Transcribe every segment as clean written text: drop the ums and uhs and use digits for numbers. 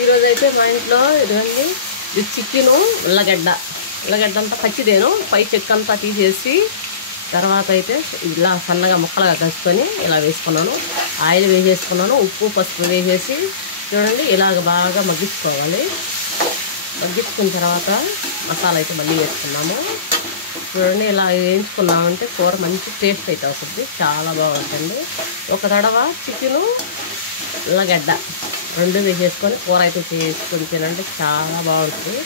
ఈరోజైతే మా ఇంట్లో ఇదండి ఇది చికెను ఉల్లగడ్డ అంతా పచ్చిదేను పై చెక్క అంతా తీసేసి తర్వాత అయితే ఇలా సన్నగా ముక్కలుగా కలుసుకొని ఇలా వేసుకున్నాను. ఆయిల్ వేసేసుకున్నాను, ఉప్పు పసుపు వేసేసి చూడండి ఇలాగ బాగా మగ్గించుకోవాలి. మగ్గించుకున్న తర్వాత మసాలా అయితే మళ్ళీ వేసుకున్నాము. చూడండి ఇలా వేయించుకున్నామంటే కూర మంచి టేస్ట్ అయితే వస్తుంది, చాలా బాగుంటుంది. ఒక తడవ చికెను ఉల్లగడ్డ రెండు వేసేసుకొని కూర అయితే చేసుకొని తినండి, చాలా బాగుంటుంది.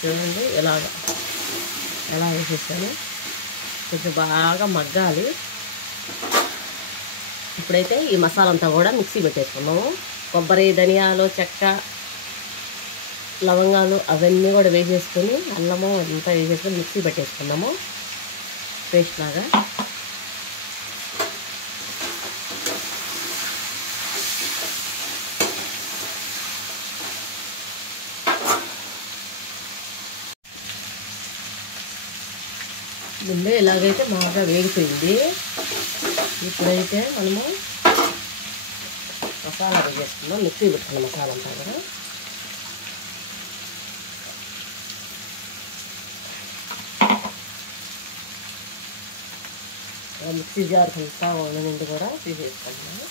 చూడండి ఎలా వేసేసాను, కొంచెం బాగా మగ్గాలి. ఇప్పుడైతే ఈ మసాలా అంతా కూడా మిక్సీ పెట్టేసుకున్నాము. కొబ్బరి, ధనియాలు, చెక్క, లవంగాలు అవన్నీ కూడా వేసేసుకొని అల్లము అంతా వేసేసుకొని మిక్సీ పెట్టేసుకున్నాము పేస్ట్ లాగా. ముందే ఇలాగైతే బాగా వేగిపోయింది. ఇప్పుడైతే మనము మసాలా వేసేసుకున్నాం, మిక్సీ పెట్టుకున్నాం మసాలా అంతా కూడా. మిక్సీ జార్ అంతా నుండి కూడా తీసేసుకుంటున్నాము.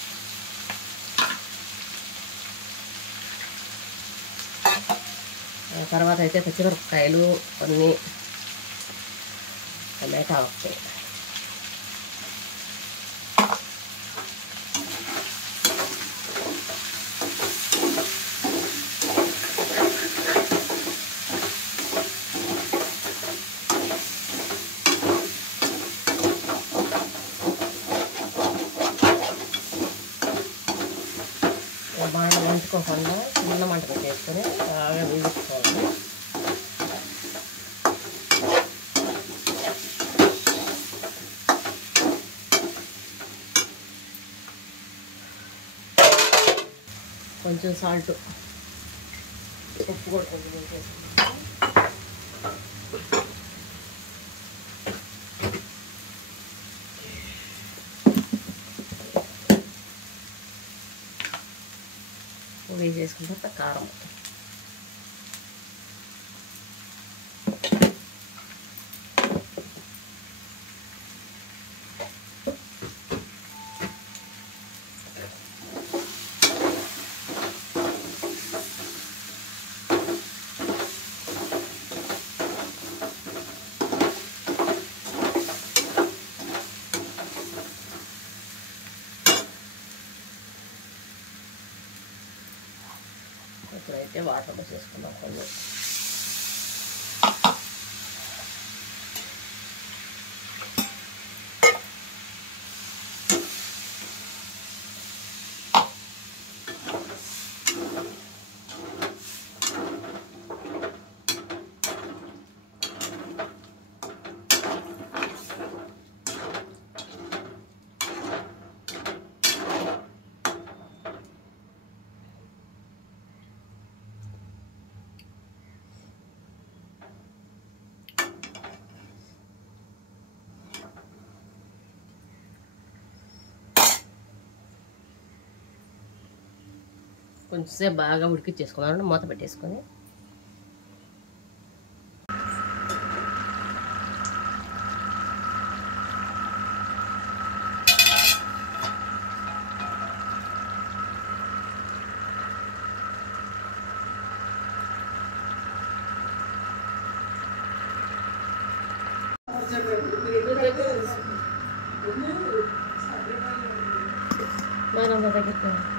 తర్వాత అయితే పచ్చిమిరపకాయలు, కొన్ని టమాటా వస్తాయి. బాగా వంచుకోకుండా చిన్న మంట పెట్టేసుకొని బాగా వేయించుకోవాలి. కొంచెం సాల్ట్, ఉప్పు కూడా కొంచెం వేసేసుకుంటాం. వేసేసుకున్న తర్వాత కారం, ఇప్పుడైతే వాటర్ వేసేసుకున్నాం కొన్ని. కొంచెంసేపు బాగా ఉడికిచ్చేసుకున్నాను, మూత పెట్టేసుకొని. దగ్గర